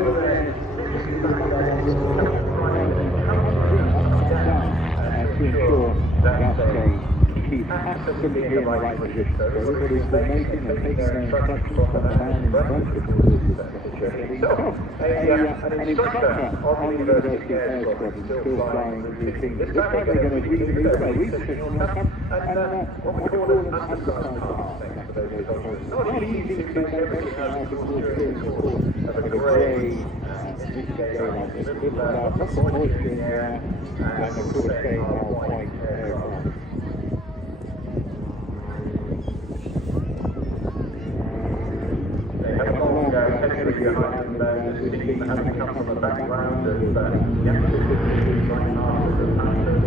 to ensure that they keep absolutely in the right position. So everybody's been making and taking their instructions from the man in front of an instructor on the University Air Squad is still flying routine. This time they're going to reposition and what we call an undersized pass. It's not easy to make everything out of the course during the course of a grey, lots of moisture in the air, and of course staying on white aircraft. They have a long pedigree behind them, this team having come from the background of young citizens like artists and actors.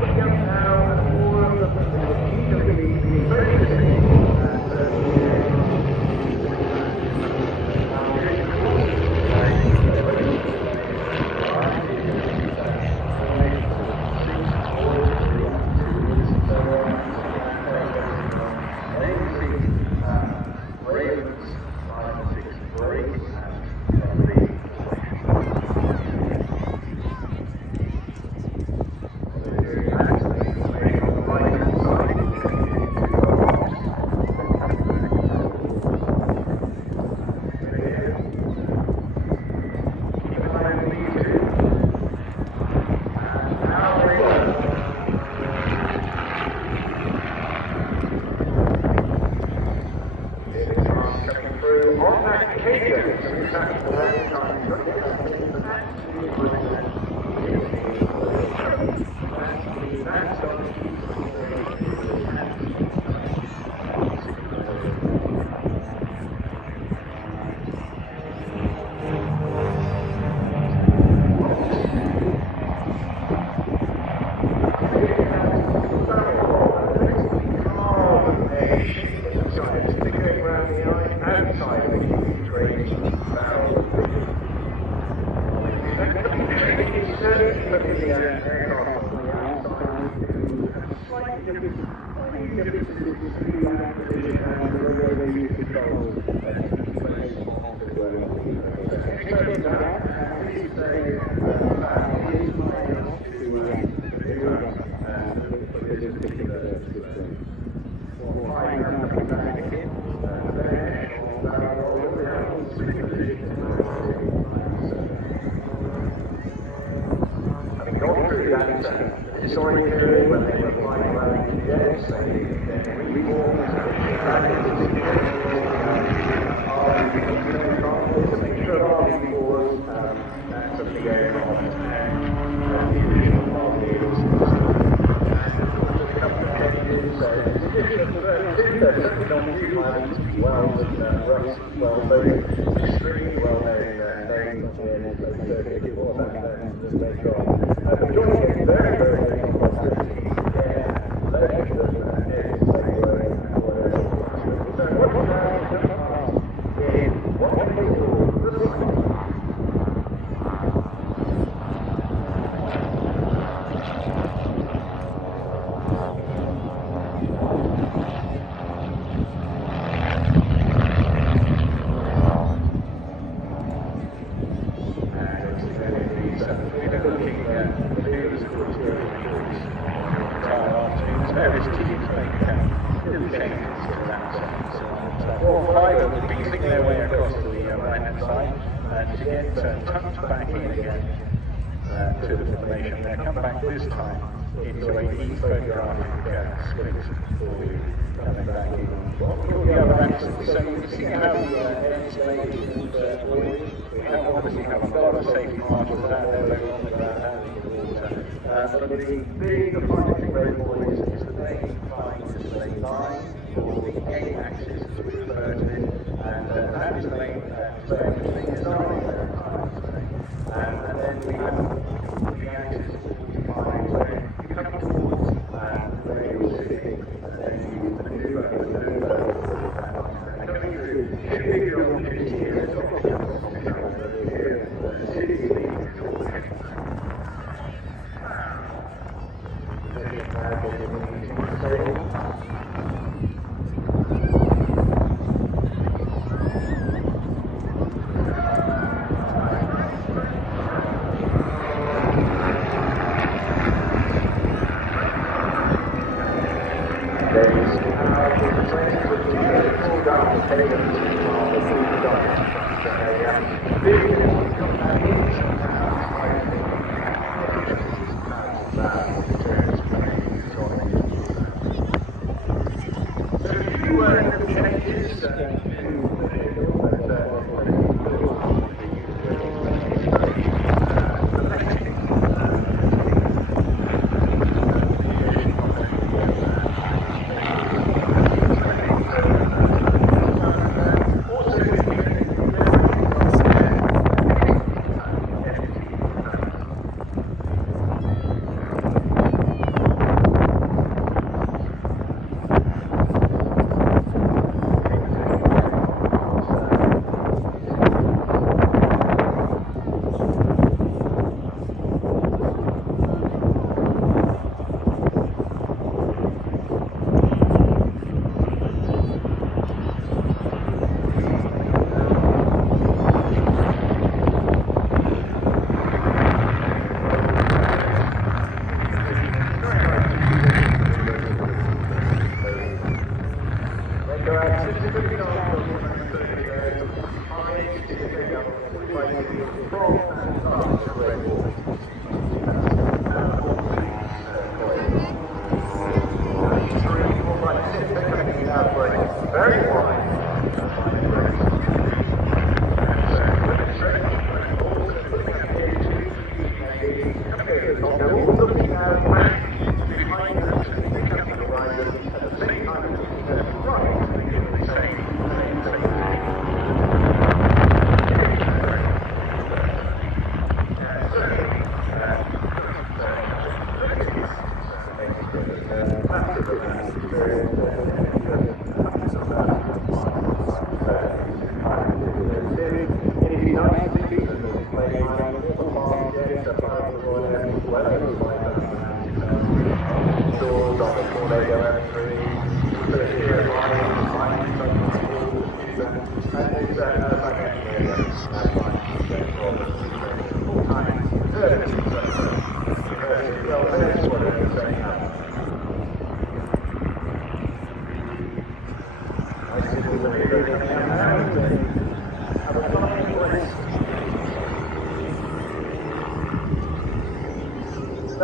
Looking up now at all of the eagerly focusing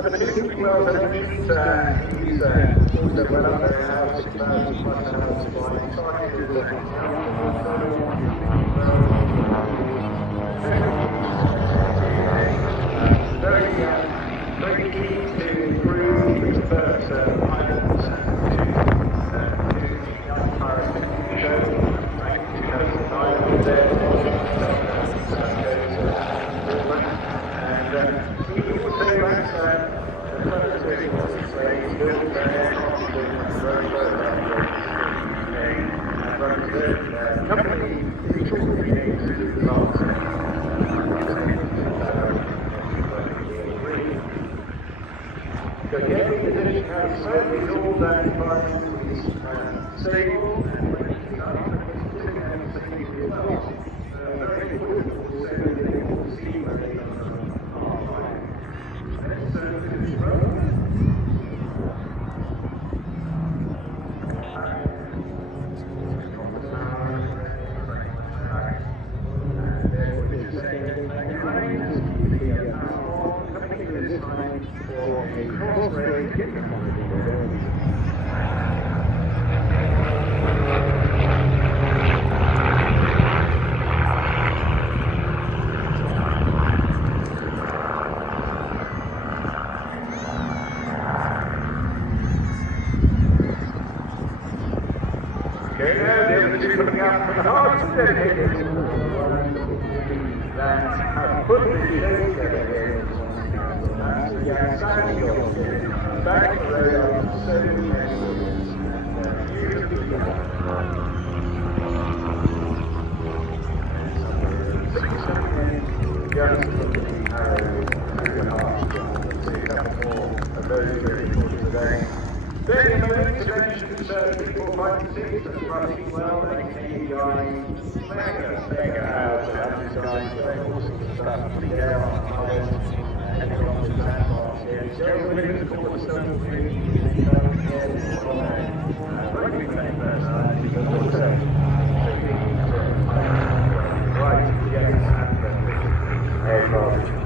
Number 2, well, he's also well up there now, 6,000 plus hours flying. Target is very keen to improve the first pilots to young pilots show back in 2009 with their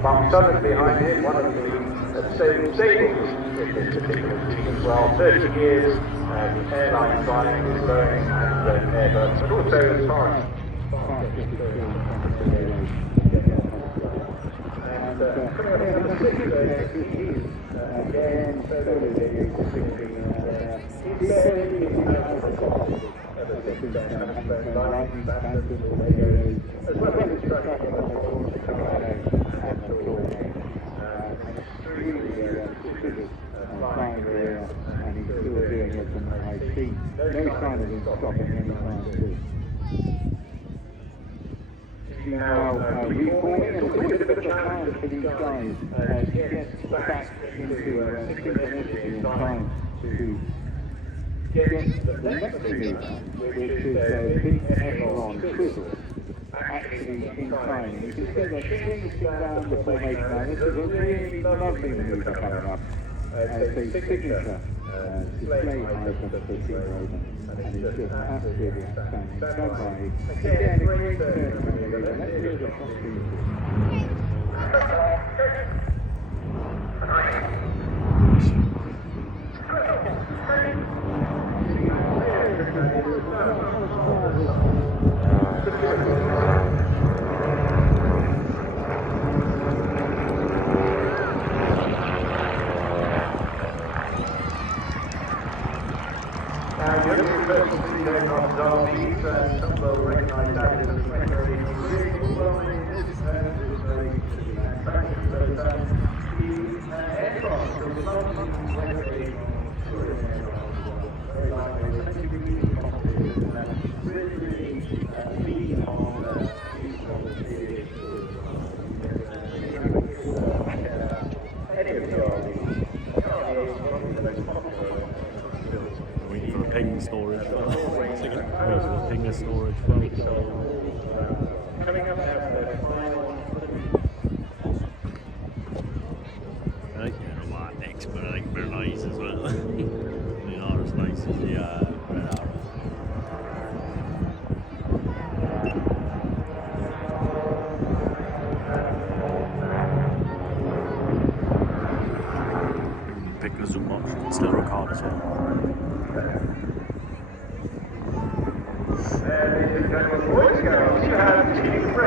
Mark Sutton behind him, one of the stables in this particular team as well. 30 years with airline flying with Boeing and Airbus, but also as far as and coming up number 6, he's again, slowly he's barely ever since lightning standards or Legos, as well as instructing on the extremely prestigious flying career, and he's still doing it from what I see. No sign of him stopping anytime soon. Now, reforming, and it's always a bit of a challenge for these guys to get back into synchronicity in time to get the next move, which is a big echelon swivel, actually in time. You can see they're changing down the formation now. This is a really lovely maneuver coming up as a signature display icon for Team Roman, and it's just absolutely outstanding. Done by, again, a great turn from the leader. Let's hear the shot through. Some will recognise that as a very well in this very attractive. So the aircraft was not very likely to be really lean on any of the ping storage. Ping storage. Coming up now for the final I like the aerobatics, but I like they're nice as well. They are as nice as the red arrow. Pick the zoom option and still record as well. ladies and gentlemen, boys and girls, you have Team 3.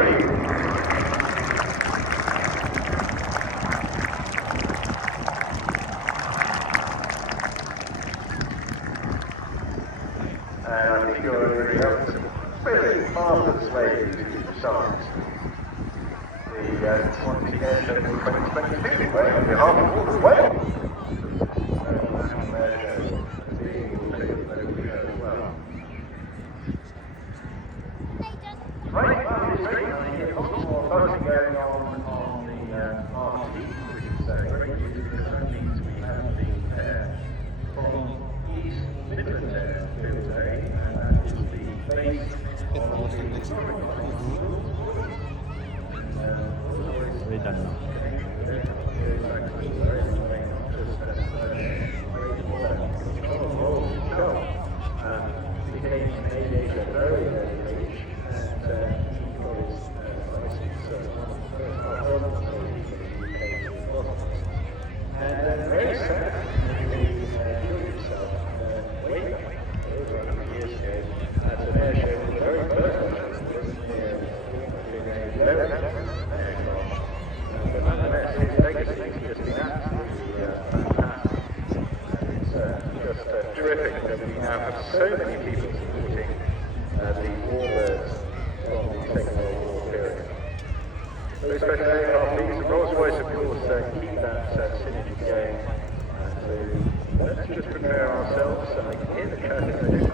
And I think you're really having some really marvellous ladies to the science. The Swansea Air Show 2022, way on behalf of all the Wales. Right, well, it's great. Lots more voting going on the RT, which is great news because that means we have the air from East Midlands Airfield today, and that is the base of the We're done now. Terrific that we now have so many people supporting the warbirds from the Second World War period. Very special aircraft, please. Rolls-Royce, of course, keep that synergy going. So let's just prepare ourselves so I can hear the curtain.